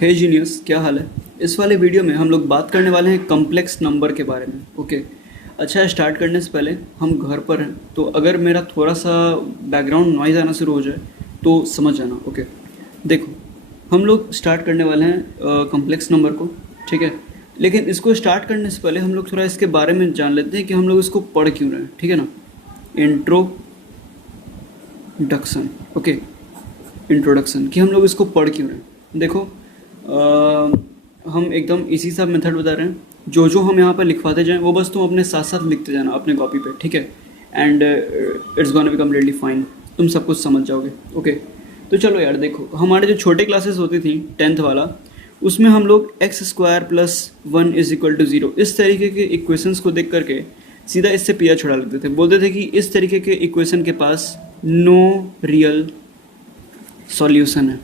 हे genius, क्या हाल है। इस वाले वीडियो में हम लोग बात करने वाले हैं कॉम्प्लेक्स नंबर के बारे में। ओके, अच्छा, स्टार्ट करने से पहले हम घर पर हैं, तो अगर मेरा थोड़ा सा बैकग्राउंड नॉइज़ आना शुरू हो जाए तो समझ जाना। ओके, देखो, हम लोग स्टार्ट करने वाले हैं कॉम्प्लेक्स नंबर को, ठीक है। लेकिन इसको स्टार्ट करने से पहले हम लोग थोड़ा इसके बारे में जान लेते हैं कि हम लोग इसको पढ़ क्यों रहे हैं, ठीक है ना। इंट्रोडक्शन, ओके, इंट्रोडक्शन कि हम लोग इसको पढ़ क्यों रहे हैं। देखो, हम एकदम इसी सा मेथड बता रहे हैं। जो जो हम यहाँ पर लिखवाते जाएं वो बस तुम अपने साथ साथ लिखते जाना अपने कॉपी पे, ठीक है। And it's gonna become really fine, तुम सब कुछ समझ जाओगे। ओके, तो चलो यार, देखो, हमारे जो छोटे क्लासेस होती थी 10th वाला, उसमें हम लोग x² + 1 = 0 इस तरीके के इक्वेशंस को देख करके सीधा इससे पिया छुड़ा लेते थे। बोलते थे कि इस तरीके के इक्वेशन के पास नो रियल सॉल्यूशन है,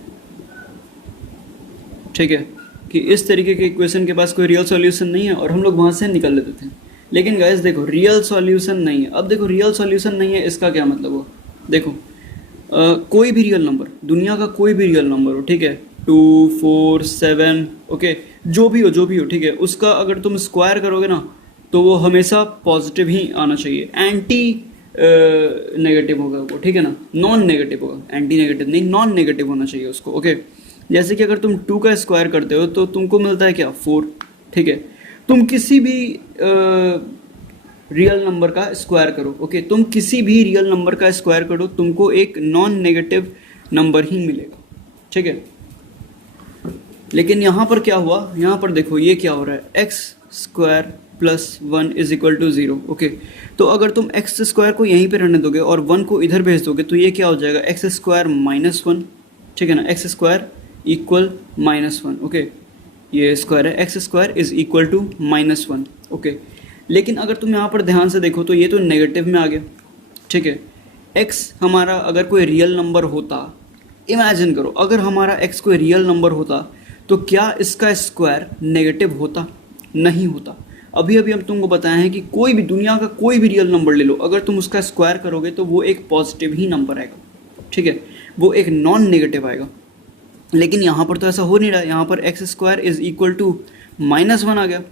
ठीक है, कि इस तरीके के इक्वेशन के पास कोई रियल सॉल्यूशन नहीं है और हम लोग वहाँ से निकल लेते थे। लेकिन गाइस देखो, रियल सॉल्यूशन नहीं है। अब देखो, रियल सॉल्यूशन नहीं है इसका क्या मतलब हो। देखो, कोई भी रियल नंबर, दुनिया का कोई भी रियल नंबर हो, ठीक है, 2, 4, 7, ओके, जो भी हो, ठीक है, उसका अगर तुम स्क्वायर करोगे ना तो वो हमेशा पॉजिटिव ही आना चाहिए। एंटी नेगेटिव होगा वो, ठीक है ना, नॉन नेगेटिव होगा, एंटी नेगेटिव नहीं, नॉन नेगेटिव होना चाहिए उसको। ओके, जैसे कि अगर तुम 2 का स्क्वायर करते हो तो तुमको मिलता है क्या, 4, ठीक है। तुम किसी भी रियल नंबर का स्क्वायर करो, ओके, तुम किसी भी रियल नंबर का स्क्वायर करो, तुमको एक नॉन नेगेटिव नंबर ही मिलेगा, ठीक है। लेकिन यहाँ पर क्या हुआ, यहाँ पर देखो ये क्या हो रहा है, x² + 1 = 0, ओके। तो अगर तुम x² को यहीं पे रहने दोगे और 1 को इधर भेज दोगे तो ये क्या हो जाएगा, x² - 1, ठीक है ना, x² = -1, ओके, ये स्क्वायर है, x² = -1, ओके। लेकिन अगर तुम यहाँ पर ध्यान से देखो तो ये तो नेगेटिव में आ गया, ठीक है। x हमारा अगर कोई रियल नंबर होता, इमेजिन करो, अगर हमारा x कोई रियल नंबर होता तो क्या इसका स्क्वायर नेगेटिव होता? नहीं होता। अभी अभी हम तुमको बताए हैं कि कोई भी, दुनिया का कोई भी रियल नंबर ले लो, अगर तुम उसका स्क्वायर करोगे तो वो एक पॉजिटिव ही नंबर आएगा, ठीक है, वो एक नॉन नेगेटिव आएगा। लेकिन यहाँ पर तो ऐसा हो नहीं रहा है, यहाँ पर x² = -1 आ गया।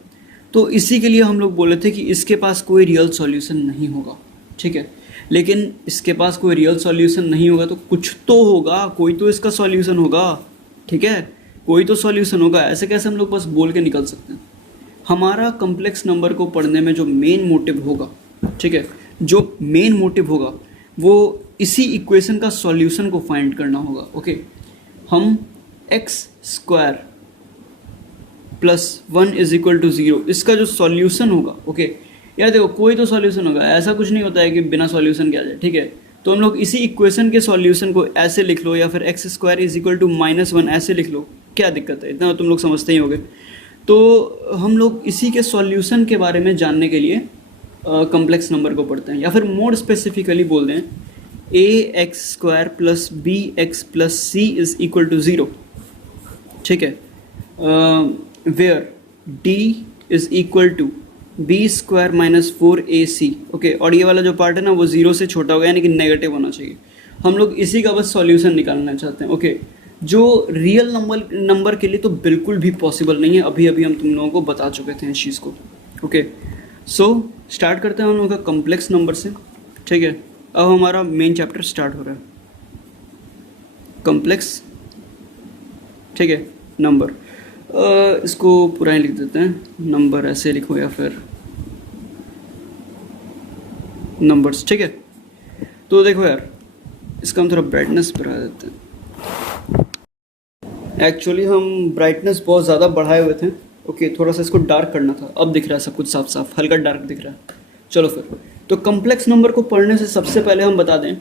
तो इसी के लिए हम लोग बोले थे कि इसके पास कोई रियल सॉल्यूशन नहीं होगा, ठीक है। लेकिन इसके पास कोई रियल सॉल्यूशन नहीं होगा तो कुछ तो होगा, कोई तो इसका सॉल्यूशन होगा, ठीक है, कोई तो सॉल्यूशन होगा। ऐसे कैसे हम लोग बस बोल के निकल सकते हैं। हमारा कॉम्प्लेक्स नंबर को पढ़ने में जो मेन मोटिव होगा, ठीक है, जो मेन मोटिव होगा वो इसी इक्वेशन का सॉल्यूशन को फाइंड करना होगा। ओके, हम x² + 1 = 0 इसका जो सॉल्यूशन होगा, ओके, यार देखो, कोई तो सॉल्यूशन होगा, ऐसा कुछ नहीं होता है कि बिना सॉल्यूशन के आ जाए, ठीक है। तो हम लोग इसी इक्वेशन के सॉल्यूशन को ऐसे लिख लो या फिर x² = -1 ऐसे लिख लो, क्या दिक्कत है, इतना तुम लोग समझते ही होगे। तो हम लोग इसी के सॉल्यूशन के बारे में जानने के लिए कॉम्प्लेक्स नंबर को पढ़ते हैं, या फिर मोर स्पेसिफिकली बोल दें ax² + bx + c = 0, ठीक है, where d = b² - 4ac, okay. और ये वाला जो पार्ट है ना वो 0 से छोटा होगा, यानी कि नेगेटिव होना चाहिए। हम लोग इसी का बस सॉल्यूशन निकालना चाहते हैं, ओके, जो रियल नंबर के लिए तो बिल्कुल भी पॉसिबल नहीं है। अभी अभी हम तुम लोगों को बता चुके थे इस चीज़ को, ओके। सो स्टार्ट करते हैं हम लोगों का कॉम्प्लेक्स नंबर से, ठीक है। अब हमारा मेन चैप्टर स्टार्ट हो रहा है, कॉम्प्लेक्स, ठीक है, नंबर। इसको पूरा ही लिख देते हैं, नंबर ऐसे लिखो या फिर नंबर्स, ठीक है। तो देखो यार, इसका हम थोड़ा ब्राइटनेस बढ़ा देते हैं। एक्चुअली हम ब्राइटनेस बहुत ज़्यादा बढ़ाए हुए थे, ओके, थोड़ा सा इसको डार्क करना था। अब दिख रहा है सब कुछ साफ साफ, हल्का डार्क दिख रहा है। चलो फिर, तो कॉम्प्लेक्स नंबर को पढ़ने से सबसे पहले हम बता दें,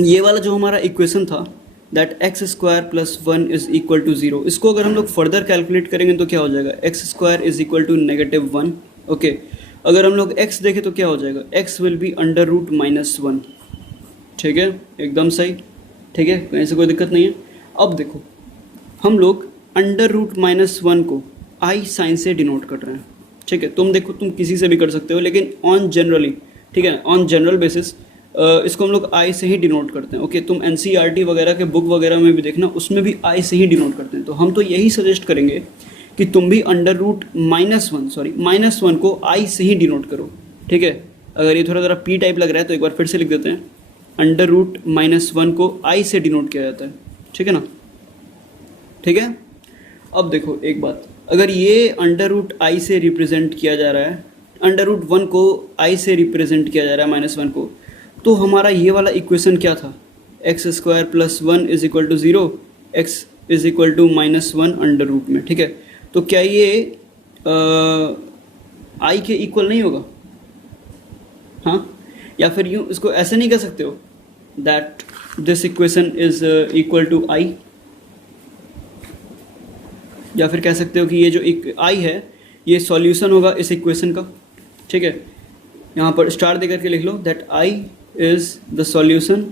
ये वाला जो हमारा इक्वेशन था, दैट x² + 1 = 0, इसको अगर हम लोग फर्दर कैलकुलेट करेंगे तो क्या हो जाएगा, x² = -1, ओके। अगर हम लोग x देखें तो क्या हो जाएगा, x will be √-1, ठीक है, एकदम सही, ठीक है, कहीं से कोई दिक्कत नहीं है। अब देखो, हम लोग √-1 को i साइन से डिनोट कर रहे हैं, ठीक है। तुम देखो, तुम किसी से भी कर सकते हो, लेकिन ऑन जनरली, ठीक है, ऑन जनरल बेसिस इसको हम लोग आई से ही डिनोट करते हैं। ओके, तुम एनसीईआरटी वगैरह के बुक वगैरह में भी देखना, उसमें भी आई से ही डिनोट करते हैं। तो हम तो यही सजेस्ट करेंगे कि तुम भी -1 को आई से ही डिनोट करो। ठीक है, अगर ये थोड़ा ज़रा पी टाइप लग रहा है तो एक बार फिर से लिख देते हैं, √-1 को आई से डिनोट किया जाता है। ठीक है ना, ठीक है। अब देखो एक बात, अगर ये √i से रिप्रेजेंट किया जा रहा है, √1 को i से रिप्रेजेंट किया जा रहा है -1 को, तो हमारा ये वाला इक्वेशन क्या था, x² + 1 = 0, x = -1 में। ठीक है, तो क्या ये i के इक्वल नहीं होगा? हाँ, या फिर यूँ इसको ऐसे नहीं कह सकते हो that this equation is equal to i, या फिर कह सकते हो कि ये जो i है ये सॉल्यूशन होगा इस इक्वेशन का। ठीक है, यहाँ पर स्टार दे करके लिख लो that i is the solution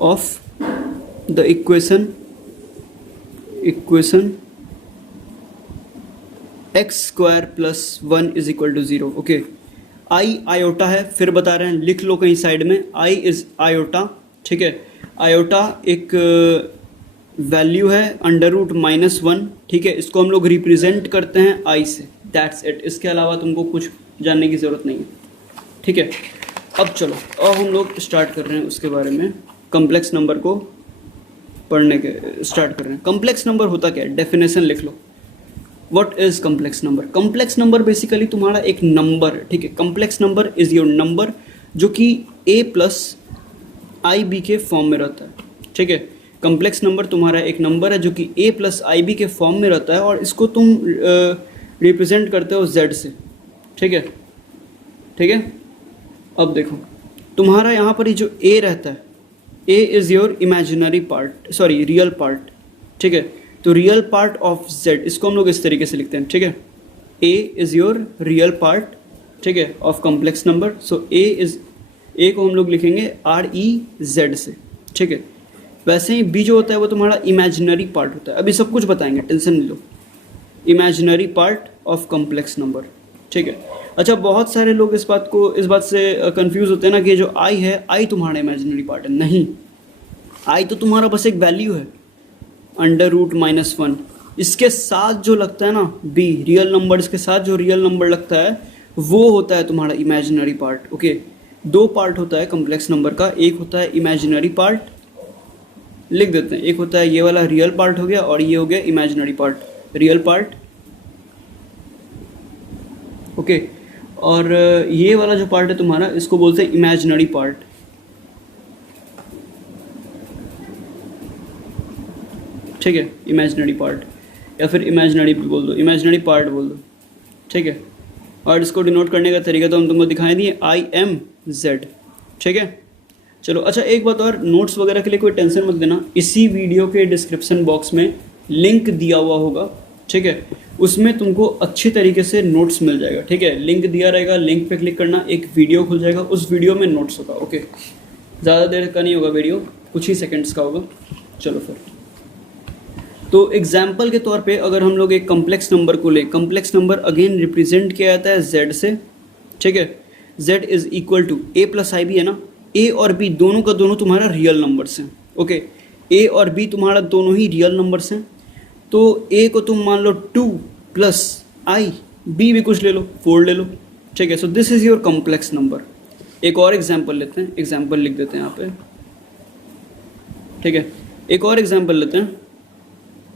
of the equation x² + 1 = 0। Okay, i iota है, फिर बता रहे हैं, लिख लो कहीं साइड में, i इज आयोटा। ठीक है, आयोटा एक वैल्यू है √-1। ठीक है, इसको हम लोग रिप्रेजेंट करते हैं i से, दैट्स इट। इसके अलावा तुमको कुछ जानने की ज़रूरत नहीं है। ठीक है, अब चलो, अब हम लोग स्टार्ट कर रहे हैं उसके बारे में, कम्प्लेक्स नंबर को पढ़ने के स्टार्ट कर रहे हैं। कम्प्लेक्स नंबर होता क्या है, डेफिनेशन लिख लो। What is complex number? Complex number basically तुम्हारा एक नंबर है। ठीक है, complex number is your number जो कि a + ib के फॉर्म में रहता है। ठीक है, कम्प्लेक्स नंबर तुम्हारा एक नंबर है जो कि a + ib के फॉर्म में रहता है, और इसको तुम रिप्रेजेंट करते हो z से। ठीक है, ठीक है। अब देखो तुम्हारा यहाँ पर ये जो a रहता है, a is your imaginary part, sorry real part. ठीक है, तो रियल पार्ट ऑफ z, इसको हम लोग इस तरीके से लिखते हैं। ठीक है, a is your real part, ठीक है, of complex number. So a को हम लोग लिखेंगे REZ से। ठीक है, वैसे ही b जो होता है वो तुम्हारा इमेजिनरी पार्ट होता है। अभी सब कुछ बताएंगे, टेंशन नहीं लो। Imaginary part of complex number. ठीक है, अच्छा, बहुत सारे लोग इस बात से कंफ्यूज होते हैं ना कि जो i है, i तुम्हारा इमेजिनरी पार्ट है। नहीं, i तो तुम्हारा बस एक वैल्यू है, √-1। इसके साथ जो लगता है ना b, रियल नंबर्स के साथ जो रियल नंबर लगता है वो होता है तुम्हारा इमेजिनरी पार्ट। ओके, दो पार्ट होता है कम्प्लेक्स नंबर का, एक होता है इमेजिनरी पार्ट, लिख देते हैं, एक होता है ये वाला रियल पार्ट हो गया, और ये हो गया imaginary part, real part. Okay, और ये वाला जो पार्ट है तुम्हारा, इसको बोलते हैं इमेजिनरी पार्ट। ठीक है, इमेजिनरी पार्ट, या फिर इमेजिनरी बोल दो, इमेजिनरी पार्ट बोल दो। ठीक है, और इसको डिनोट करने का तरीका तो हम तुमको दिखाए दिए, IMZ। ठीक है, चलो, अच्छा एक बात और, नोट्स वगैरह के लिए कोई टेंशन मत देना, इसी वीडियो के डिस्क्रिप्शन बॉक्स में लिंक दिया हुआ होगा। ठीक है, उसमें तुमको अच्छी तरीके से नोट्स मिल जाएगा। ठीक है, लिंक दिया रहेगा, लिंक पे क्लिक करना, एक वीडियो खुल जाएगा, उस वीडियो में नोट्स होगा। ओके, ज़्यादा देर का नहीं होगा वीडियो, कुछ ही सेकंड्स का होगा। चलो फिर, तो एग्जाम्पल के तौर पे अगर हम लोग एक कम्प्लेक्स नंबर को लें, कम्प्लेक्स नंबर अगेन रिप्रेजेंट किया जाता है z से। ठीक है, z is equal to a + ib है ना, a और b दोनों का दोनों तुम्हारा रियल नंबर्स हैं। ओके, a और b तुम्हारा दोनों ही रियल नंबर्स हैं, तो a को तुम मान लो 2 + i, b भी कुछ ले लो, 4 ले लो। ठीक है, so this is your complex number. एक और एग्जाम्पल लेते हैं, एग्जाम्पल लिख देते हैं यहाँ पे। ठीक है, एक और एग्जाम्पल लेते हैं।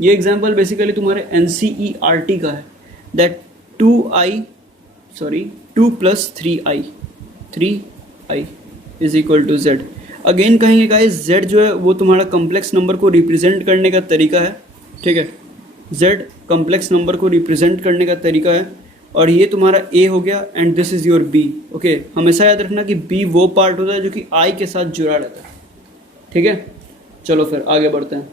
ये एग्जाम्पल बेसिकली तुम्हारे NCERT का है, that 2 + 3i is equal to z। Again कहेंगे गाइस, z जो है वो तुम्हारा कम्प्लेक्स नंबर को रिप्रेजेंट करने का तरीका है। ठीक है, z कम्प्लेक्स नंबर को रिप्रेजेंट करने का तरीका है, और ये तुम्हारा a हो गया, and this is your b। Okay, हमेशा याद रखना कि b वो पार्ट होता है जो कि i के साथ जुड़ा रहता है। ठीक है, चलो फिर आगे बढ़ते हैं।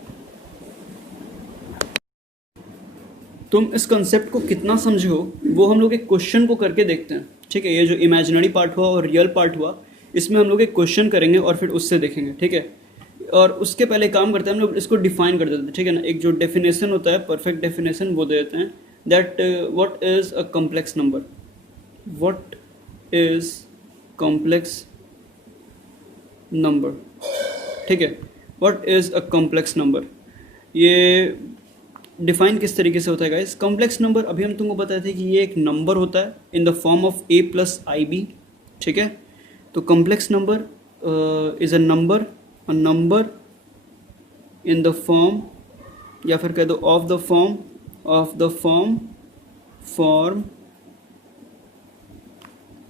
तुम इस कंसेप्ट को कितना समझे हो वो हम लोग एक क्वेश्चन को करके देखते हैं। ठीक है, ये जो इमेजिनरी पार्ट हुआ और रियल पार्ट हुआ, इसमें हम लोग एक क्वेश्चन करेंगे और फिर उससे देखेंगे। ठीक है, और उसके पहले काम करते हैं हम लोग इसको डिफाइन कर देते हैं। ठीक है ना, एक जो डेफिनेशन होता है, परफेक्ट डेफिनेशन, वो दे देते हैं। That what is a complex number, what is complex number, ठीक है, what is a complex number. ये डिफाइन किस तरीके से होता है गाइस? कॉम्प्लेक्स नंबर अभी हम तुमको बताए थे कि ये एक नंबर होता है in the form of a plus i b, ठीक है। तो complex number is a number in the form, या फिर कह दो of the form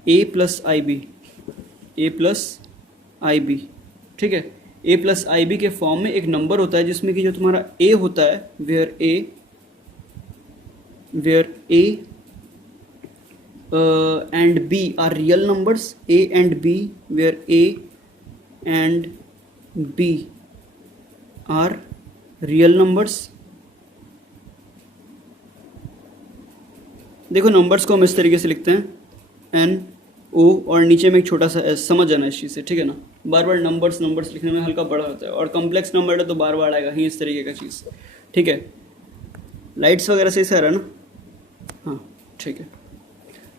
a plus i b, ठीक है। a प्लस आई बी के फॉर्म में एक नंबर होता है जिसमें कि जो तुम्हारा a होता है, where a and b are real numbers, a and b, where a and b are real numbers. देखो नंबर्स को हम इस तरीके से लिखते हैं n o और नीचे में एक छोटा सा s, समझ जाना इस चीज़ से, ठीक है ना। बार बार नंबर्स लिखने में हल्का बड़ा होता है, और कॉम्प्लेक्स नंबर है तो बार बार आएगा ही इस तरीके का चीज़, ठीक है। लाइट्स वगैरह सही से आ रहा है ना? हाँ ठीक है।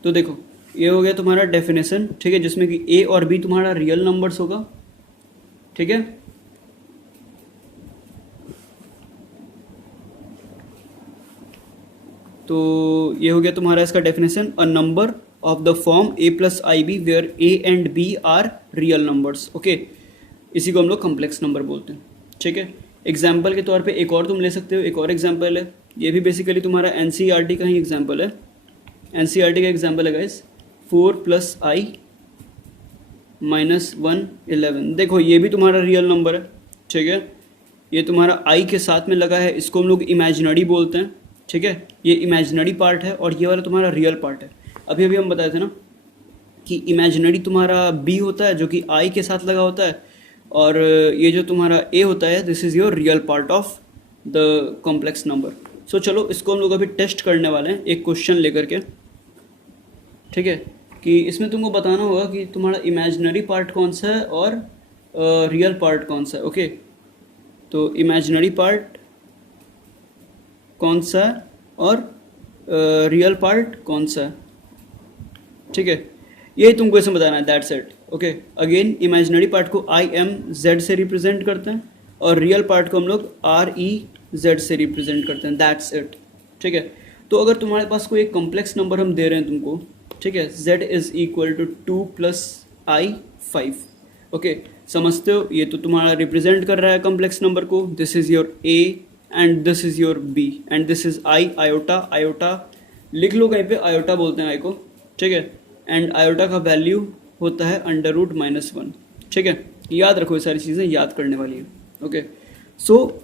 तो देखो ये हो गया तुम्हारा डेफिनेशन, ठीक है, जिसमें कि a और b तुम्हारा रियल नंबर्स होगा, ठीक है। तो ये हो गया तुम्हारा इसका definition, a number of the form a plus i b where a and b are real numbers, okay. इसी को हम लोग कॉम्प्लेक्स नंबर बोलते हैं, ठीक है। एग्जाम्पल के तौर पे एक और तुम ले सकते हो, एक और एग्जाम्पल है, ये भी बेसिकली तुम्हारा NCERT का ही एग्जाम्पल है। NCERT का एग्जाम्पल है गाइस 4 प्लस आई माइनस 1 11। देखो ये भी तुम्हारा रियल नंबर है, ठीक है। ये तुम्हारा आई के साथ में लगा है, इसको हम लोग इमेजिनरी बोलते हैं, ठीक है। ये इमेजिनरी पार्ट है और ये वाला तुम्हारा रियल पार्ट है। अभी अभी हम बताए थे ना कि इमेजिनरी तुम्हारा बी होता है जो कि आई के साथ लगा होता है, और ये जो तुम्हारा ए होता है this is your real part of the complex number. So चलो इसको हम लोग अभी टेस्ट करने वाले हैं एक क्वेश्चन लेकर के, ठीक है, कि इसमें तुमको बताना होगा कि तुम्हारा इमेजिनरी पार्ट कौन सा है और रियल पार्ट कौन सा है, ओके। तो इमेजिनरी पार्ट कौन सा है और रियल पार्ट कौन सा है, ठीक है, यही तुमको इसमें बताना है, that's it, okay. Again imaginary part को आई एम जेड से रिप्रेजेंट करते हैं और रियल पार्ट को हम लोग आर ई जेड से रिप्रेजेंट करते हैं, दैट्स इट, ठीक है। तो अगर तुम्हारे पास कोई एक कॉम्प्लेक्स नंबर हम दे रहे हैं तुमको, ठीक है, z is equal to 2 plus i 5, okay, समझते हो, ये तो तुम्हारा रिप्रेजेंट कर रहा है कॉम्प्लेक्स नंबर को, this is your a and this is your b and this is i, iota लिख लो कहीं पे, आयोटा बोलते हैं आई को, ठीक है, एंड आयोटा का वैल्यू होता है √-1, ठीक है। याद रखो ये सारी चीज़ें याद करने वाली है, ओके। सो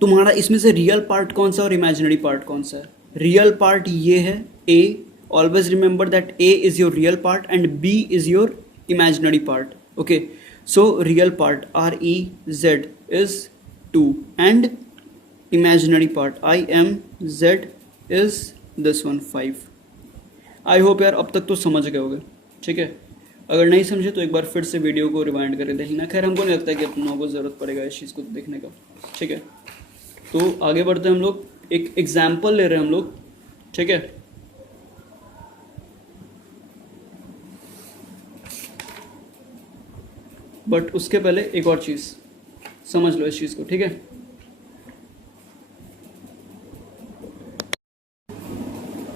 तुम्हारा इसमें से रियल पार्ट कौन सा और इमेजिनरी पार्ट कौन सा है? रियल पार्ट ये है a, always remember that a is your real part and b is your imaginary part, okay. So real part REZ is 2 and imaginary part IMZ is this one 5. I hope यार अब तक तो समझ गए होगे, ठीक है। अगर नहीं समझे तो एक बार फिर से वीडियो को रिवाइंड करके देखना, खैर हमको नहीं लगता है कि अपन लोगों को ज़रूरत पड़ेगा इस चीज़ को देखने का, ठीक है। तो आगे बढ़ते हैं हम लोग, एक एग्जाम्पल ले रहे हैं हम लोग, ठीक है। बट उसके पहले एक और चीज़ समझ लो इस चीज़ को, ठीक है।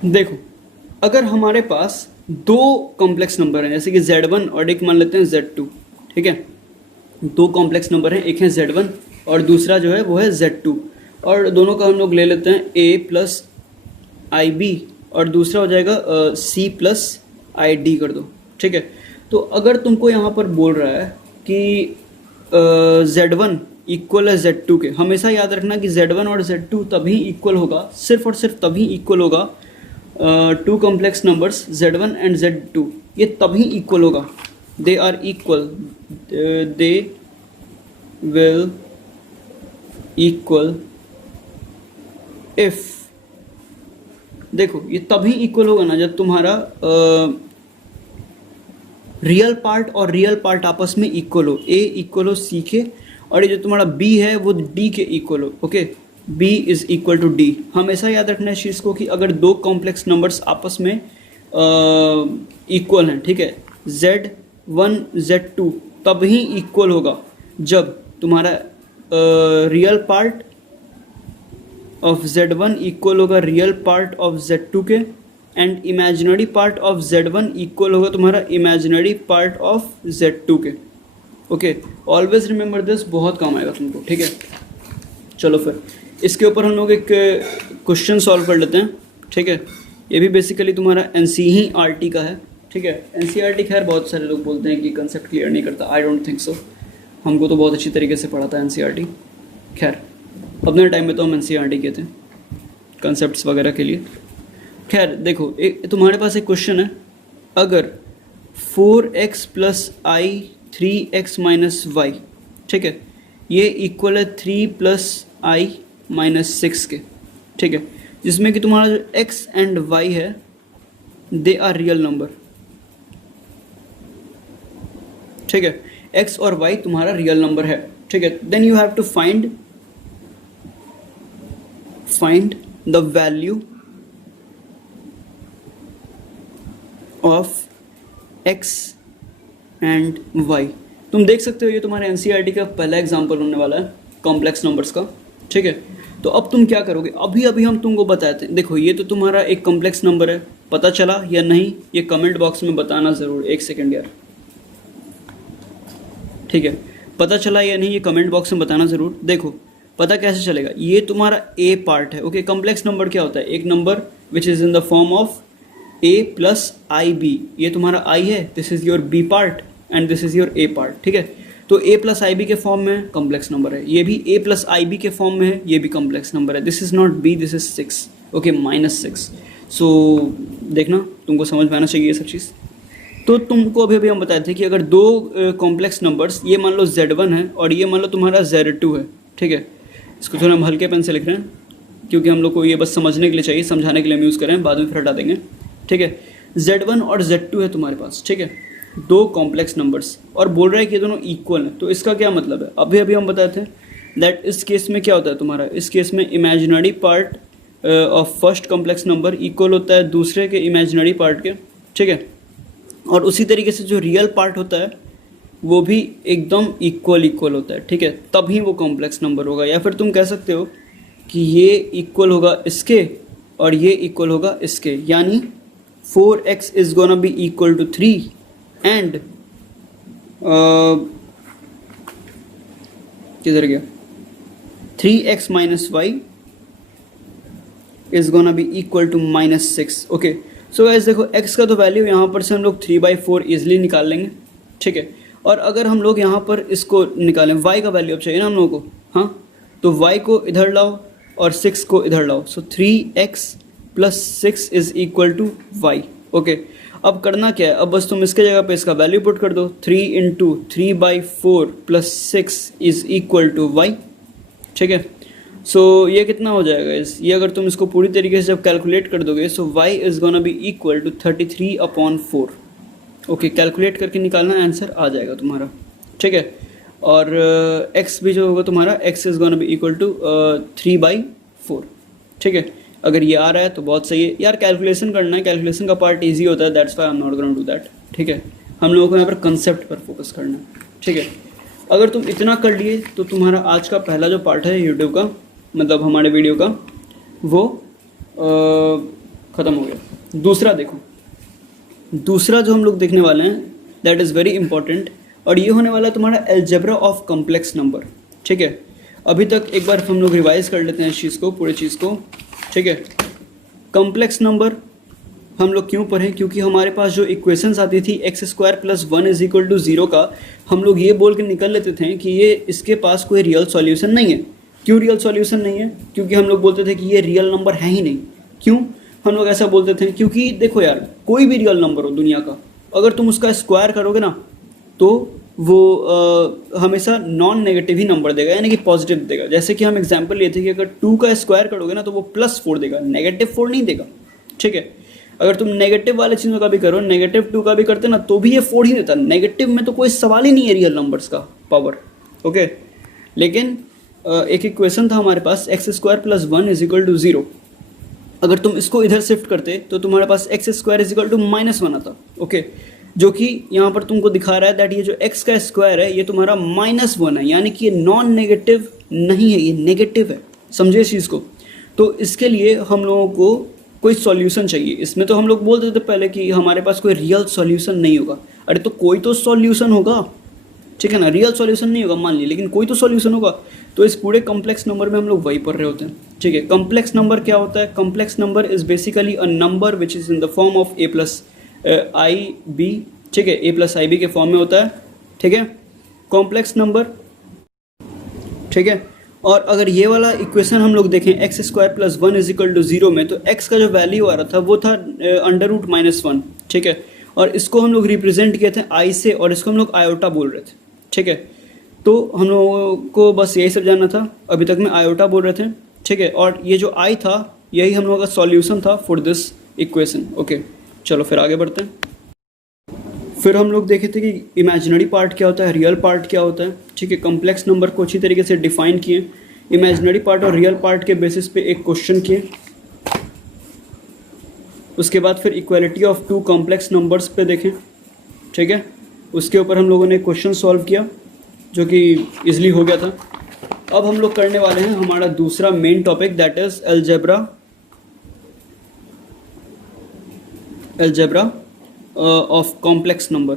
देखो अगर हमारे पास दो कॉम्प्लेक्स नंबर हैं, जैसे कि Z1 और एक मान लेते हैं Z2, ठीक है, दो कॉम्प्लेक्स नंबर हैं, एक है Z1 और दूसरा जो है वो है Z2, और दोनों का हम लोग ले लेते हैं a प्लस आई बी और दूसरा हो जाएगा c प्लस आई डी कर दो, ठीक है। तो अगर तुमको यहाँ पर बोल रहा है कि Z1 इक्वल है Z2 के, हमेशा याद रखना कि Z1 और Z2 तभी इक्वल होगा, सिर्फ और सिर्फ तभी इक्वल होगा, to complex numbers Z1 and Z2 ये तभी इक्वल होगा, they are equal, they will equal if, देखो ये तभी इक्वल होगा ना जब तुम्हारा रियल पार्ट और रियल पार्ट आपस में इक्वल हो, a इक्वल हो c के और ये जो तुम्हारा b है वो d के इक्वल हो, okay. b is equal to d। हमेशा याद रखना है इस चीज़ को कि अगर दो कॉम्प्लेक्स नंबर्स आपस में इक्वल हैं, ठीक है, z1 z2 तब ही इक्वल होगा जब तुम्हारा real part of z1 equal होगा रियल पार्ट ऑफ z2 के, and imaginary part of z1 equal होगा तुम्हारा इमेजिनरी पार्ट ऑफ z2 के। ओके, ऑलवेज रिमेंबर दिस, बहुत काम आएगा तुमको, ठीक है। चलो फिर इसके ऊपर हम लोग एक क्वेश्चन सॉल्व कर लेते हैं, ठीक है। ये भी बेसिकली तुम्हारा NCERT का है, ठीक है। NCERT खैर बहुत सारे लोग बोलते हैं कि कंसेप्ट क्लियर नहीं करता, आई डोंट थिंक सो। हमको तो बहुत अच्छी तरीके से पढ़ा था NCERT। खैर अपने टाइम में तो हम NCERT के थे कंसेप्ट्स वगैरह के लिए। खैर देखो, तुम्हारे पास एक क्वेश्चन है, अगर 4x plus i 3x minus Y, ठीक है, ये इक्वल है 3 प्लस i माइनस 6 के, ठीक है, जिसमें कि तुम्हारा जो x एंड y है दे आर रियल नंबर, ठीक है, x और y तुम्हारा रियल नंबर है, ठीक है। Then you have to find the value of x and y। तुम देख सकते हो ये तुम्हारे NCERT का पहला एग्जाम्पल होने वाला है कॉम्प्लेक्स नंबर्स का, ठीक है। तो अब तुम क्या करोगे, अभी हम तुमको बताते हैं। देखो ये तो तुम्हारा एक कॉम्प्लेक्स नंबर है, पता चला या नहीं ये कमेंट बॉक्स में बताना ज़रूर। एक सेकेंड यार, ठीक है, पता चला या नहीं ये कमेंट बॉक्स में बताना ज़रूर। देखो पता कैसे चलेगा, ये तुम्हारा ए पार्ट है, ओके। कॉम्प्लेक्स नंबर क्या होता है, एक number which is in the form of a plus i b, ये तुम्हारा i है, this is your b part and this is your a part, ठीक है। तो a प्लस आई बी के फॉर्म में कॉम्प्लेक्स नंबर है, ये भी a प्लस आई बी के फॉर्म में है, ये भी कॉम्प्लेक्स नंबर है। This is not b, this is 6, okay, -6। सो देखना तुमको समझ में आना चाहिए ये सब चीज़। तो तुमको अभी हम बताए थे कि अगर दो कॉम्प्लेक्स नंबर्स, ये मान लो z1 है और ये मान लो तुम्हारा z2 है, ठीक है। इसको थोड़ा हम हल्के पेन से लिख रहे हैं क्योंकि हम लोग को ये बस समझने के लिए चाहिए, समझाने के लिए हम यूज़ करें, बाद में फिर हटा देंगे, ठीक है। z1 और z2 है तुम्हारे पास, ठीक है, दो कॉम्प्लेक्स नंबर्स, और बोल रहा है कि ये दोनों इक्वल हैं। तो इसका क्या मतलब है, अभी हम बताए थे दैट इस केस में क्या होता है तुम्हारा, इस केस में imaginary part of first complex number equal होता है दूसरे के इमेजिनरी पार्ट के, ठीक है। और उसी तरीके से जो रियल पार्ट होता है वो भी एकदम इक्वल होता है, ठीक है, तभी वो कॉम्प्लेक्स नंबर होगा। या फिर तुम कह सकते हो कि ये इक्वल होगा इसके और ये इक्वल होगा इसके, यानी 4x is gonna be equal to 3 and किधर गया, 3x minus y is gonna be equal to -6, okay. So guys देखो x का तो वैल्यू यहाँ पर से हम लोग 3/4 ईजिली निकाल लेंगे, ठीक है। और अगर हम लोग यहाँ पर इसको निकालें, y का वैल्यू अब चाहिए ना हम लोगों को, हाँ, तो y को इधर लाओ और 6 को इधर लाओ, so 3x plus 6 is equal to y, okay. अब करना क्या है, अब बस तुम इसके जगह पे इसका वैल्यू पुट कर दो, 3 into 3/4 plus 6 is equal to y, ठीक है। सो ये कितना हो जाएगा, ये अगर तुम इसको पूरी तरीके से जब कैलकुलेट कर दोगे, so y is gonna be equal to 33/4, okay. Calculate करके निकालना, आंसर आ जाएगा तुम्हारा, ठीक है। और x भी जो होगा तुम्हारा, x is gonna be equal to 3/4, ठीक है। अगर ये आ रहा है तो बहुत सही है यार, कैलकुलेशन करना है, कैलकुलेशन का पार्ट इजी होता है, that's why I am not gonna do that, ठीक है। हम लोगों को यहाँ पर कंसेप्ट पर फोकस करना है, ठीक है। अगर तुम इतना कर लिए तो तुम्हारा आज का पहला जो पार्ट है यूट्यूब का, मतलब हमारे वीडियो का, वो ख़त्म हो गया। दूसरा देखो, दूसरा जो हम लोग देखने वाले हैं दैट इज़ वेरी इंपॉर्टेंट, और ये होने वाला है तुम्हारा अलजेब्रा ऑफ कॉम्प्लेक्स नंबर, ठीक है। अभी तक एक बार हम लोग रिवाइज कर लेते हैं इस चीज़ को, पूरे चीज़ को, ठीक है। कॉम्प्लेक्स नंबर हम लोग क्यों पढ़ें, क्योंकि हमारे पास जो इक्वेशंस आती थी x² + 1 इज इक्वल टू 0 का, हम लोग ये बोल के निकल लेते थे कि ये इसके पास कोई रियल सॉल्यूशन नहीं है। क्यों रियल सॉल्यूशन नहीं है, क्योंकि हम लोग बोलते थे कि ये रियल नंबर है ही नहीं। क्यों हम लोग ऐसा बोलते थे, क्योंकि देखो यार, कोई भी रियल नंबर हो दुनिया का, अगर तुम उसका स्क्वायर करोगे ना तो वो हमेशा नॉन नेगेटिव ही नंबर देगा, यानी कि पॉजिटिव देगा। जैसे कि हम एग्जांपल लिए थे कि अगर 2 का स्क्वायर करोगे ना तो वो +4 देगा, -4 नहीं देगा, ठीक है। अगर तुम नेगेटिव वाले चीज़ों का भी करो, -2 का भी करते ना तो भी ये 4 ही देता। नेगेटिव में तो कोई सवाल ही नहीं है रियल नंबर्स का पावर, ओके। लेकिन एक इक्वेशन था हमारे पास x square plus one is equal to zero. अगर तुम इसको इधर शिफ्ट करते तो तुम्हारे पास x square is equal to minus one आता। ओके, जो कि यहाँ पर तुमको दिखा रहा है दैट ये जो एक्स का स्क्वायर है ये तुम्हारा माइनस वन है, यानी कि ये नॉन नेगेटिव नहीं है, ये नेगेटिव है। समझे इस चीज़ को? तो इसके लिए हम लोगों को कोई सॉल्यूशन चाहिए। इसमें तो हम लोग बोलते थे पहले कि हमारे पास कोई रियल सॉल्यूशन नहीं होगा। अरे तो कोई तो सॉल्यूशन होगा, ठीक है ना? रियल सॉल्यूशन नहीं होगा मान लीजिए, लेकिन कोई तो सॉल्यूशन होगा। तो इस पूरे कॉम्प्लेक्स नंबर में हम लोग वही पढ़ रहे होते हैं, ठीक है? कॉम्प्लेक्स नंबर क्या होता है? Complex number is basically a number which is in the form of a plus i b, ठीक है? ए प्लस आई बी के फॉर्म में होता है, ठीक है? कॉम्प्लेक्स नंबर, ठीक है? और अगर ये वाला इक्वेशन हम लोग देखें x square plus one is equal to zero में, तो एक्स का जो वैल्यू आ रहा था वो था अंडर रूट माइनस वन, ठीक है? और इसको हम लोग रिप्रेजेंट किए थे आई से, और इसको हम लोग आयोटा बोल रहे थे, ठीक है? तो हम लोगों को बस यही सब जानना था। अभी तक में आयोटा बोल रहे थे, ठीक है? और ये जो आई था यही हम लोगों का सॉल्यूशन था फॉर दिस इक्वेशन। ओके, चलो फिर आगे बढ़ते हैं। फिर हम लोग देखे थे कि इमेजिनरी पार्ट क्या होता है, रियल पार्ट क्या होता है, ठीक है? कॉम्प्लेक्स नंबर को अच्छी तरीके से डिफाइन किए, इमेजिनरी पार्ट और रियल पार्ट के बेसिस पे एक क्वेश्चन किए। उसके बाद फिर equality of two complex numbers पे देखें, ठीक है? उसके ऊपर हम लोगों ने क्वेश्चन सॉल्व किया जो कि इजली हो गया था। अब हम लोग करने वाले हैं हमारा दूसरा main topic, that is algebra of complex number,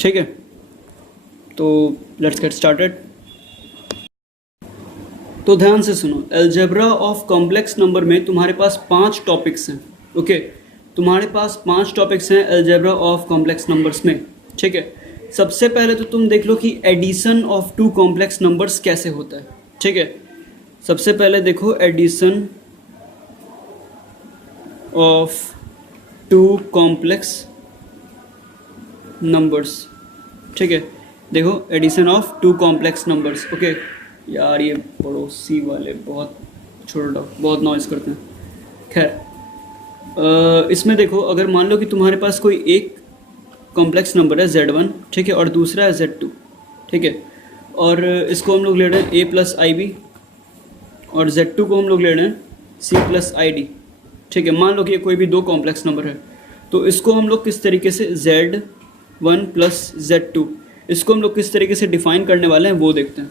ठीक है? तो लेट्स गेट स्टार्टेड। तो ध्यान से सुनो, अलजेब्रा ऑफ कॉम्प्लेक्स नंबर में तुम्हारे पास 5 टॉपिक्स हैं। ओके, तुम्हारे पास 5 टॉपिक्स हैं अलजेब्रा ऑफ कॉम्प्लेक्स नंबर्स में, ठीक है? सबसे पहले तो तुम देख लो कि addition of two complex numbers कैसे होता है, ठीक है? सबसे पहले देखो addition of two complex numbers, ठीक है? देखो addition of two complex numbers. Okay यार, ये पड़ोसी वाले बहुत छोटा बहुत नॉइज़ करते हैं। खैर, इसमें देखो अगर मान लो कि तुम्हारे पास कोई एक कॉम्प्लेक्स नंबर है Z1, ठीक है? और दूसरा है Z2, ठीक है? और इसको हम लोग ले रहे हैं a प्लस आई बी, और Z2 को हम लोग ले रहे हैं c प्लस आई डी, ठीक है? मान लो कि ये कोई भी दो कॉम्प्लेक्स नंबर है, तो इसको हम लोग किस तरीके से Z1 प्लस Z2, इसको हम लोग किस तरीके से डिफाइन करने वाले हैं वो देखते हैं,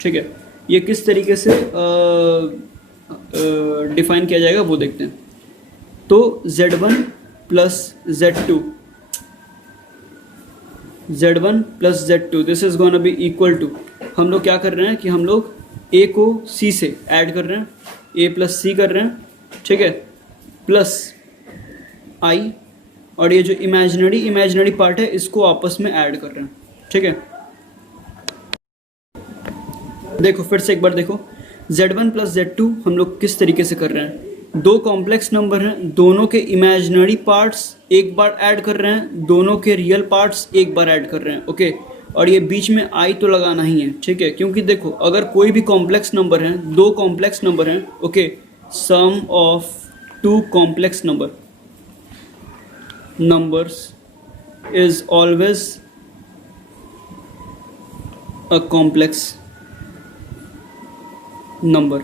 ठीक है? ये किस तरीके से डिफाइन किया जाएगा वो देखते हैं। तो Z1 plus Z2 this is gonna be equal to, हम लोग क्या कर रहे हैं कि हम लोग a को c से ऐड कर रहे हैं, a प्लस सी कर रहे हैं, ठीक है? प्लस i, और ये जो इमेजिनरी पार्ट है इसको आपस में ऐड कर रहे हैं, ठीक है? देखो फिर से एक बार देखो, Z1 प्लस Z2 हम लोग किस तरीके से कर रहे हैं, दो कॉम्प्लेक्स नंबर हैं, दोनों के इमेजिनरी पार्ट्स एक बार ऐड कर रहे हैं, दोनों के रियल पार्ट्स एक बार ऐड कर रहे हैं। ओके, और ये बीच में आई तो लगाना ही है, ठीक है? क्योंकि देखो अगर कोई भी कॉम्प्लेक्स नंबर है, दो कॉम्प्लेक्स नंबर हैं, okay, sum of two complex numbers is always a complex number,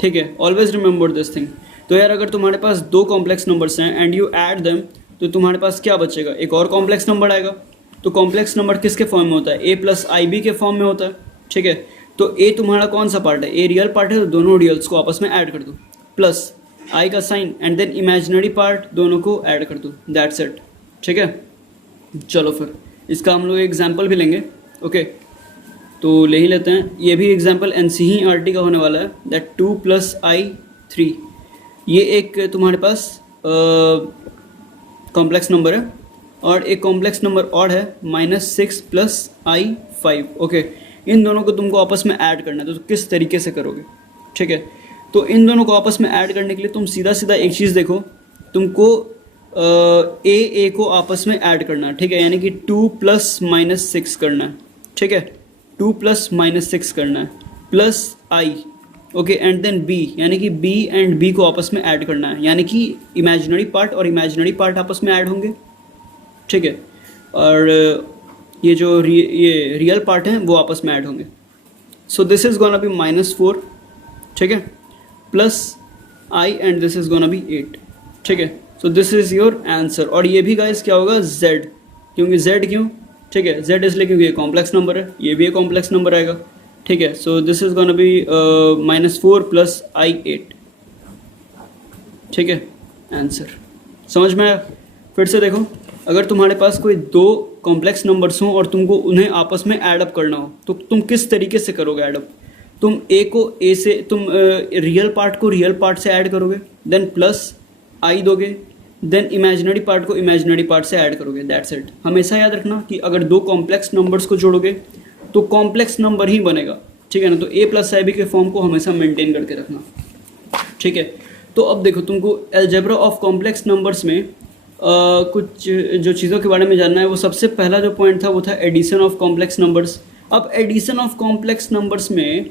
ठीक है? Always remember this thing. तो यार अगर तुम्हारे पास दो कॉम्प्लेक्स नंबर्स हैं एंड यू ऐड देम, तो तुम्हारे पास क्या बचेगा? एक और कॉम्प्लेक्स नंबर आएगा। तो कॉम्प्लेक्स नंबर किसके फॉर्म में होता है? ए प्लस आई बी के फॉर्म में होता है, ठीक है? तो ए तुम्हारा कौन सा पार्ट है? ए रियल पार्ट है, तो दोनों रियल्स को आपस में ऐड कर दो, प्लस आई का sign and then imaginary part दोनों को ऐड कर दो, दैट्स इट, ठीक है? चलो फिर इसका हम लोग एग्जाम्पल भी लेंगे। ओके, तो ले ही लेते हैं। ये भी एग्जाम्पल NCERT का होने वाला है, दैट 2 प्लस आई 3, ये एक तुम्हारे पास कॉम्प्लेक्स नंबर है, और एक कॉम्प्लेक्स नंबर और है -6 प्लस आई 5। ओके, इन दोनों को तुमको आपस में ऐड करना है, तो किस तरीके से करोगे, ठीक है? तो इन दोनों को आपस में ऐड करने के लिए तुम सीधा एक चीज़ देखो, तुमको ए को आपस में ऐड करना है, ठीक है? यानी कि 2 प्लस -6 करना है, ठीक है? 2 प्लस -6 करना है, plus i, okay, and then b, यानी कि बी एंड बी को आपस में ऐड करना है, यानी कि इमेजिनरी पार्ट और इमेजिनरी पार्ट आपस में ऐड होंगे, ठीक है? और ये जो ये रियल पार्ट है वो आपस में ऐड होंगे। So this is gonna B -4, ठीक है, plus I and this is gonna B 8, ठीक है। So this is your answer. और ये भी गाइस क्या होगा, z, क्योंकि z क्यों, ठीक है, z इसलिए क्योंकि ये कॉम्प्लेक्स नंबर है, ये भी एक कॉम्प्लेक्स नंबर आएगा, ठीक है। So this is gonna B -4 plus i8, ठीक है, आंसर। समझ में आया? फिर से देखो, अगर तुम्हारे पास कोई दो कॉम्प्लेक्स नंबर्स हों और तुमको उन्हें आपस में ऐड अप करना हो तो तुम किस तरीके से करोगे ऐड अप? तुम a को a से, तुम रियल पार्ट को रियल पार्ट से ऐड करोगे, देन प्लस i दोगे, देन इमेजिनरी पार्ट को इमेजिनरी पार्ट से ऐड करोगे, दैट्स इट। हमेशा याद रखना कि अगर दो कॉम्प्लेक्स नंबर्स को जोड़ोगे तो कॉम्प्लेक्स नंबर ही बनेगा, ठीक है ना। तो a प्लस आई बी के फॉर्म को हमेशा मेंटेन करके रखना, ठीक है। तो अब देखो, तुमको अलजेब्रा ऑफ कॉम्प्लेक्स नंबर्स में कुछ जो चीज़ों के बारे में जानना है, वो सबसे पहला जो पॉइंट था वो था एडिशन ऑफ कॉम्प्लेक्स नंबर्स। अब एडिशन ऑफ कॉम्प्लेक्स नंबर्स में,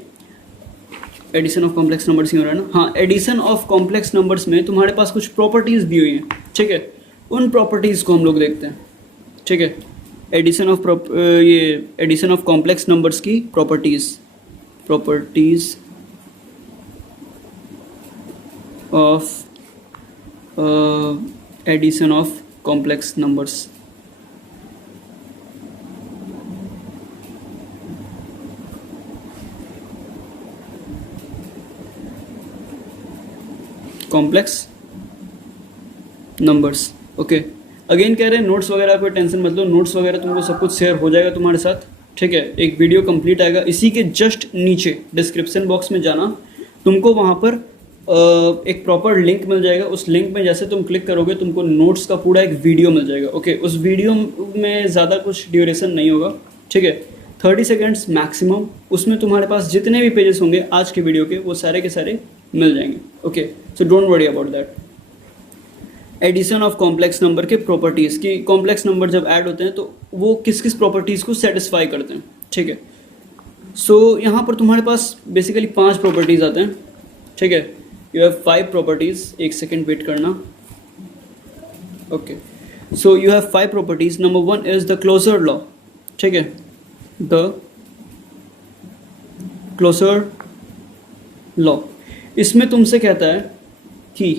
एडिशन ऑफ कॉम्प्लेक्स नंबर्स ही हो रहा है ना, हाँ, एडिशन ऑफ कॉम्प्लेक्स नंबर्स में तुम्हारे पास कुछ प्रॉपर्टीज़ दी हुई हैं, ठीक है। उन प्रॉपर्टीज़ को हम लोग देखते हैं, ठीक है। एडिशन ऑफ ये एडिशन ऑफ कॉम्प्लेक्स नंबर्स की properties of addition of complex numbers. Complex numbers, okay. Again कह रहे हैं नोट्स वगैरह कोई टेंशन मत लो, नोट्स वगैरह तुमको सब कुछ शेयर हो जाएगा तुम्हारे साथ, ठीक है। एक वीडियो कंप्लीट आएगा, इसी के जस्ट नीचे डिस्क्रिप्शन बॉक्स में जाना, तुमको वहाँ पर एक प्रॉपर लिंक मिल जाएगा। उस लिंक में जैसे तुम क्लिक करोगे तुमको नोट्स का पूरा एक वीडियो मिल जाएगा, ओके। उस वीडियो में ज़्यादा कुछ ड्यूरेशन नहीं होगा, ठीक है, 30 सेकेंड्स मैक्सिमम। उसमें तुम्हारे पास जितने भी पेजेस होंगे आज के वीडियो के, वो सारे के सारे मिल जाएंगे, okay. So don't worry about that. Addition of complex number के प्रॉपर्टीज़ की, कॉम्प्लेक्स नंबर जब ऐड होते हैं तो वो किस किस प्रॉपर्टीज़ को सेटिस्फाई करते हैं, ठीक है। सो यहाँ पर तुम्हारे पास बेसिकली 5 प्रॉपर्टीज़ आते हैं, ठीक है। यू हैव 5 प्रॉपर्टीज़, एक सेकेंड वेट करना, okay. So you have 5 properties. Number 1 is the closure law, ठीक है, द क्लोजर लॉ। इसमें तुमसे कहता है कि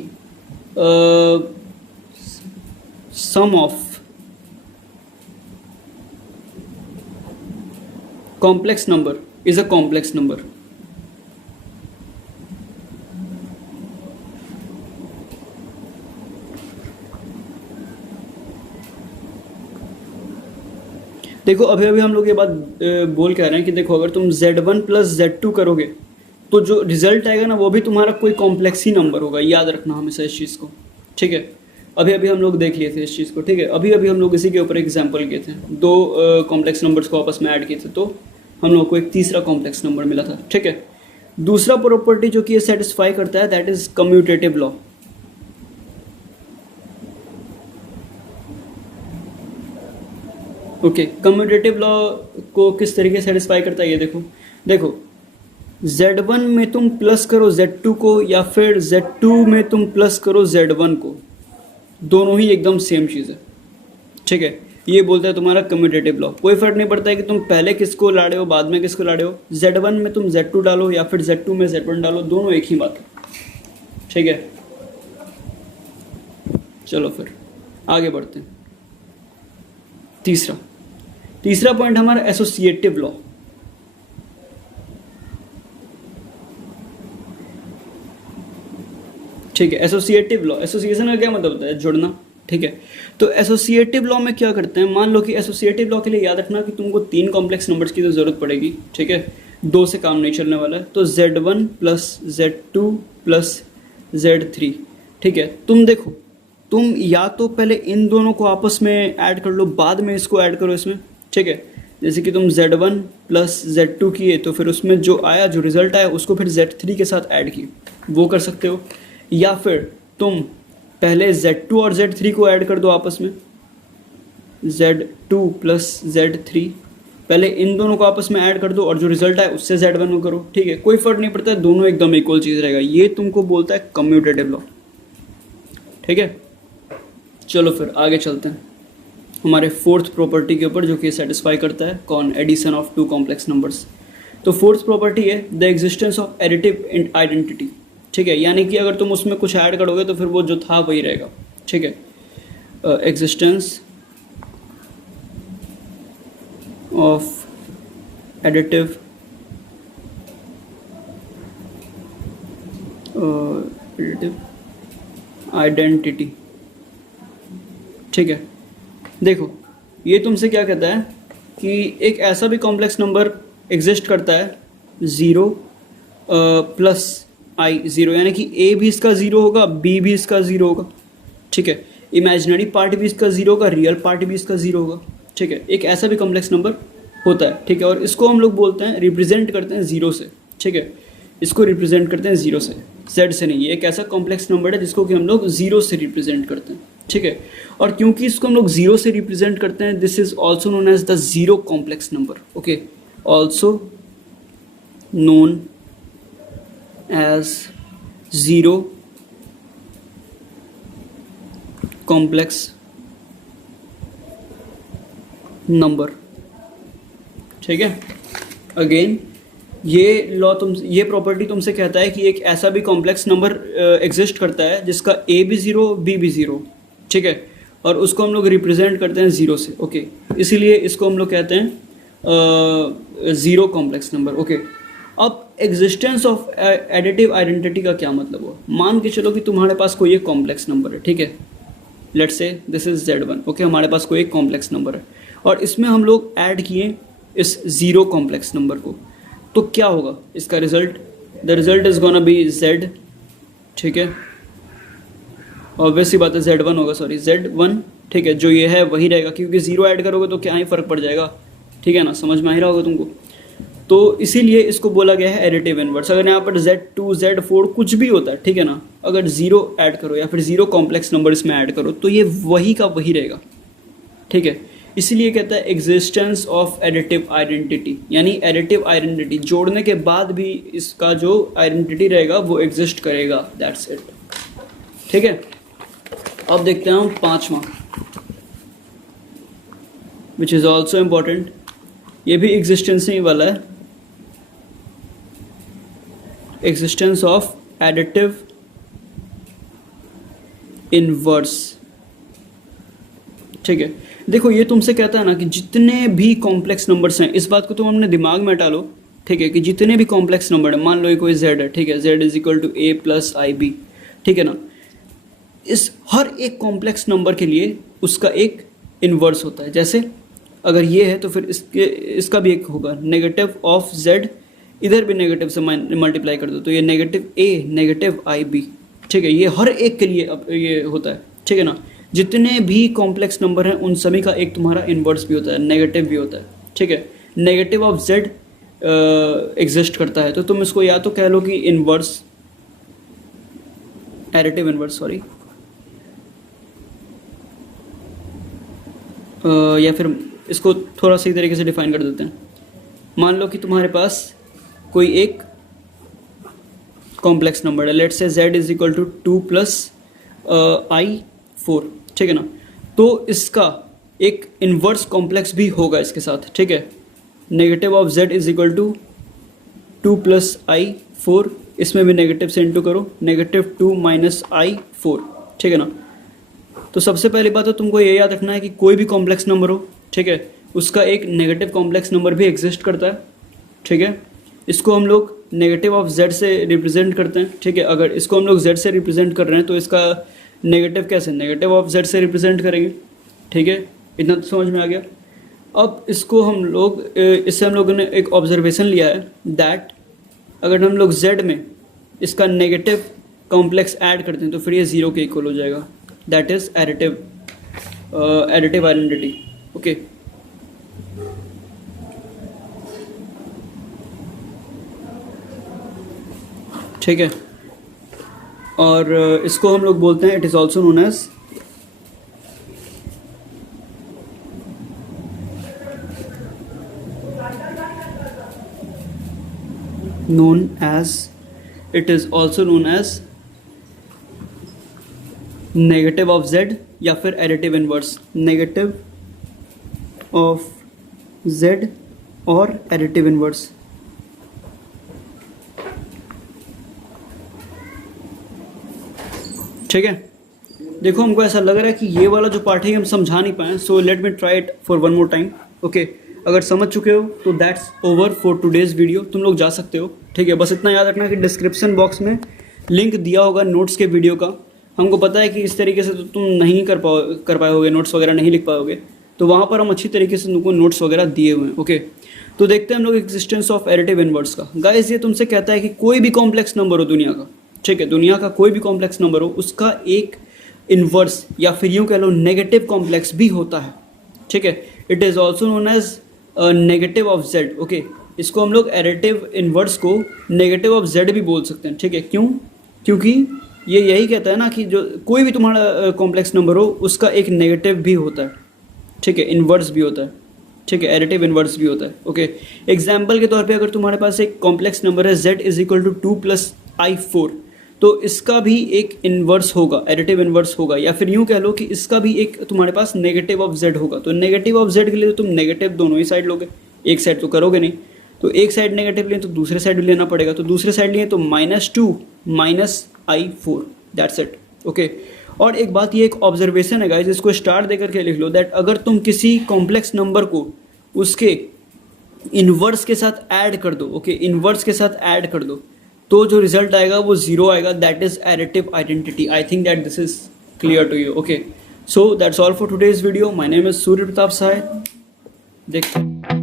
sum of complex number is a complex number. देखो अभी अभी हम लोग ये बात बोल कह रहे हैं कि देखो अगर तुम z1 प्लस z2 करोगे तो जो रिजल्ट आएगा ना वो भी तुम्हारा कोई कॉम्प्लेक्स ही नंबर होगा, याद रखना हमेशा इस चीज़ को, ठीक है। अभी अभी हम लोग देख लिए थे इस चीज़ को, ठीक है। अभी अभी हम लोग इसी के ऊपर एग्जांपल किए थे, दो कॉम्प्लेक्स नंबर्स को आपस में ऐड किए थे तो हम लोग को एक तीसरा कॉम्प्लेक्स नंबर मिला था, ठीक है। दूसरा प्रॉपर्टी जो कि ये सेटिस्फाई करता है that is commutative law. Okay, commutative law को किस तरीके से सेटिस्फाई करता है ये देखो। देखो z1 में तुम प्लस करो z2 को या फिर z2 में तुम प्लस करो z1 को, दोनों ही एकदम सेम चीज़ है, ठीक है। ये बोलता है तुम्हारा कम्यूटेटिव लॉ। कोई फर्क नहीं पड़ता है कि तुम पहले किसको लाड़े हो बाद में किसको लाड़े हो, z1 में तुम z2 डालो या फिर z2 में z1 डालो, दोनों एक ही बात है, ठीक है। चलो फिर आगे बढ़ते हैं। तीसरा पॉइंट हमारा एसोसिएटिव लॉ। ठीक है, एसोसिएटिव लॉ, एसोसिएशन का क्या मतलब होता है, जुड़ना, ठीक है। तो एसोसिएटिव लॉ में क्या करते हैं, मान लो कि एसोसिएटिव लॉ के लिए याद रखना कि तुमको 3 कॉम्प्लेक्स नंबर्स की तो ज़रूरत पड़ेगी, ठीक है, 2 से काम नहीं चलने वाला है। तो z1 plus z2 plus z3, ठीक है। तुम देखो, तुम या तो पहले इन दोनों को आपस में ऐड कर लो, बाद में इसको ऐड करो इसमें, ठीक है। जैसे कि तुम z1 प्लस z2 किए तो फिर उसमें जो आया, जो रिजल्ट आया उसको फिर z3 के साथ ऐड किए, वो कर सकते हो। या फिर तुम पहले z2 और z3 को ऐड कर दो आपस में, z2 प्लस z3, पहले इन दोनों को आपस में ऐड कर दो और जो रिजल्ट आए उससे z1 को करो, ठीक है। कोई फर्क नहीं पड़ता है, दोनों एकदम इक्वल चीज़ रहेगा। ये तुमको बोलता है कम्यूटेटिव लॉ, ठीक है। चलो फिर आगे चलते हैं। हमारे फोर्थ प्रॉपर्टी के ऊपर, जो कि सेटिस्फाई करता है कौन, addition of two complex numbers. तो फोर्थ प्रॉपर्टी है the existence of additive identity. ठीक है, यानी कि अगर तुम उसमें कुछ ऐड करोगे तो फिर वो जो था वही रहेगा। ठीक है, एग्जिस्टेंस ऑफ एडिटिव आइडेंटिटी। ठीक है, देखो ये तुमसे क्या कहता है कि एक ऐसा भी कॉम्प्लेक्स नंबर एग्जिस्ट करता है 0 प्लस आई 0, यानी कि ए भी इसका 0 होगा, बी भी इसका 0 होगा। ठीक है, इमेजिनरी पार्ट भी इसका 0 होगा, रियल पार्ट भी इसका 0 होगा। ठीक है, एक ऐसा भी कॉम्प्लेक्स नंबर होता है। ठीक है, और इसको हम लोग बोलते हैं, रिप्रेजेंट करते हैं 0 से। ठीक है, इसको रिप्रेजेंट करते हैं 0 से, Z से नहीं। ये एक ऐसा कॉम्प्लेक्स नंबर है जिसको कि हम लोग 0 से रिप्रेजेंट करते हैं। ठीक है, और क्योंकि इसको हम लोग 0 से रिप्रेजेंट करते हैं, this is also known as the zero complex number. Okay, also known as zero complex number. ठीक है, अगेन ये प्रॉपर्टी तुमसे कहता है कि एक ऐसा भी कॉम्प्लेक्स नंबर एग्जिस्ट करता है जिसका ए भी 0 बी भी 0। ठीक है, और उसको हम लोग रिप्रेजेंट करते हैं 0 से। ओके, इसीलिए इसको हम लोग कहते हैं ज़ीरो कॉम्प्लेक्स नंबर। ओके, अब एग्जिस्टेंस ऑफ एडिटिव आइडेंटिटी का क्या मतलब हुआ। मान के चलो कि तुम्हारे पास कोई एक कॉम्प्लेक्स नंबर है। ठीक है, लेट्स से दिस इज Z1। ओके, हमारे पास कोई एक कॉम्प्लेक्स नंबर है और इसमें हम लोग ऐड किए इस ज़ीरो कॉम्प्लेक्स नंबर को, तो क्या होगा इसका result. The result is gonna B Z। ठीक है, ऑब्वियसली बात है Z1 होगा, सॉरी Z1। ठीक है, जो ये है वही रहेगा, क्योंकि 0 ऐड करोगे तो क्या ही फ़र्क पड़ जाएगा। ठीक है ना, समझ में आ ही रहा होगा तुमको। तो इसीलिए इसको बोला गया है एडिटिव इनवर्स। अगर यहाँ पर Z2 Z4 कुछ भी होता है, ठीक है ना, अगर 0 ऐड करो या फिर 0 कॉम्प्लेक्स नंबर इसमें ऐड करो तो ये वही का वही रहेगा। ठीक है, इसलिए कहता है एग्जिस्टेंस ऑफ एडिटिव आइडेंटिटी, यानी एडिटिव आइडेंटिटी जोड़ने के बाद भी इसका जो आइडेंटिटी रहेगा वो एग्जिस्ट करेगा। That's it. ठीक है, अब देखते हैं हम पांचवा, विच इज ऑल्सो इम्पॉर्टेंट। ये भी एग्जिस्टेंस ही वाला है, एग्जिस्टेंस ऑफ एडिटिव इनवर्स। ठीक है, देखो ये तुमसे कहता है ना कि जितने भी कॉम्प्लेक्स नंबर्स हैं, इस बात को तुम अपने दिमाग में हटा लो। ठीक है, कि जितने भी कॉम्प्लेक्स नंबर है, मान लो ये कोई Z है। ठीक है, Z is equal to A plus IB। ठीक है ना, इस हर एक कॉम्प्लेक्स नंबर के लिए उसका एक इन्वर्स होता है। जैसे अगर ये है तो फिर इसका भी एक होगा नेगेटिव ऑफ Z, इधर भी नेगेटिव से मल्टीप्लाई कर दो तो ये नेगेटिव A नेगेटिव IB। ठीक है, ये हर एक के लिए अब ये होता है। ठीक है ना, जितने भी कॉम्प्लेक्स नंबर हैं उन सभी का एक तुम्हारा इन्वर्स भी होता है, नेगेटिव भी होता है। ठीक है, नेगेटिव ऑफ Z एग्जिस्ट करता है तो तुम इसको या तो कह लो कि इन्वर्स, एडिटिव इन्वर्स सॉरी, या फिर इसको थोड़ा सही तरीके से डिफाइन कर देते हैं। मान लो कि तुम्हारे पास कोई एक कॉम्प्लेक्स नंबर है, let's say Z is equal to 2 plus I4। ठीक है ना, तो इसका एक इन्वर्स कॉम्प्लेक्स भी होगा इसके साथ। ठीक है, negative of Z is equal to 2 plus I4, इसमें भी नेगेटिव से इंटू करो, नेगेटिव 2 माइनस I4। ठीक है ना, तो सबसे पहली बात तो तुमको ये याद रखना है कि कोई भी कॉम्प्लेक्स नंबर हो, ठीक है, उसका एक नेगेटिव कॉम्प्लेक्स नंबर भी एग्जिस्ट करता है। ठीक है, इसको हम लोग नेगेटिव ऑफ Z से रिप्रेजेंट करते हैं। ठीक है, अगर इसको हम लोग Z से रिप्रेजेंट कर रहे हैं तो इसका नेगेटिव कैसे, नेगेटिव ऑफ Z से रिप्रेजेंट करेंगे। ठीक है, इतना तो समझ में आ गया। अब इसको हम लोग, इससे हम लोगों ने एक ऑब्जर्वेशन लिया है दैट अगर हम लोग Z में इसका नेगेटिव कॉम्प्लेक्स ऐड करते हैं तो फिर ये 0 के इक्वल हो जाएगा। That is additive identity. Okay, ठीक है, और इसको हम लोग बोलते हैं, it is also known as negative of Z या फिर additive inverse, negative of z और एडिटिव इनवर्स। ठीक है, देखो हमको ऐसा लग रहा है कि ये वाला जो पार्ट है हम समझा नहीं पाए, so let me try it for one more time. Okay, अगर समझ चुके हो तो that's over for today's video, तुम लोग जा सकते हो। ठीक है, बस इतना याद रखना कि डिस्क्रिप्शन बॉक्स में लिंक दिया होगा नोट्स के वीडियो का। हमको पता है कि इस तरीके से तो तुम नहीं कर पाओगे, नोट्स वगैरह नहीं लिख पाओगे, तो वहाँ पर हम अच्छी तरीके से तुमको नोट्स वगैरह दिए हुए हैं। ओके, तो देखते हैं हम लोग एग्जिस्टेंस ऑफ एडिटिव इनवर्स का। गाइस ये तुमसे कहता है कि कोई भी कॉम्प्लेक्स नंबर हो दुनिया का, ठीक है, दुनिया का कोई भी कॉम्प्लेक्स नंबर हो, उसका एक इनवर्स या फिर यूँ कह लो नेगेटिव कॉम्प्लेक्स भी होता है। ठीक है, it is also known as negative of z. Okay, इसको हम लोग एडिटिव इनवर्स को नेगेटिव ऑफ जेड भी बोल सकते हैं। ठीक है, क्यों? क्योंकि ये यही कहता है ना कि जो कोई भी तुम्हारा कॉम्प्लेक्स नंबर हो उसका एक नेगेटिव भी होता है। ठीक है, इन्वर्स भी होता है। ठीक है, एडिटिव इन्वर्स भी होता है। ओके, एग्जाम्पल के तौर पे अगर तुम्हारे पास एक कॉम्प्लेक्स नंबर है z is equal to 2 + i4, तो इसका भी एक इन्वर्स होगा, एडिटिव इन्वर्स होगा, या फिर यूँ कह लो कि इसका भी एक तुम्हारे पास नेगेटिव ऑफ z होगा। तो नेगेटिव ऑफ z के लिए तो तुम नेगेटिव दोनों ही साइड लोगे, एक साइड तो करोगे नहीं, तो एक साइड नेगेटिव लिए तो दूसरे साइड भी लेना पड़ेगा, तो दूसरे साइड लिए तो -2 - i4, दैट्स इट। ओके, और एक बात, ये एक ऑब्जर्वेशन है गाइस, इसको स्टार दे करके लिख लो, दैट अगर तुम किसी कॉम्प्लेक्स नंबर को उसके इन्वर्स के साथ ऐड कर दो, ओके, इन्वर्स के साथ ऐड कर दो, तो जो रिजल्ट आएगा वो 0 आएगा, that is additive identity. I think that this is clear to you. Okay, so that's all for today's video. My name is Surya Pratap Sai. देखते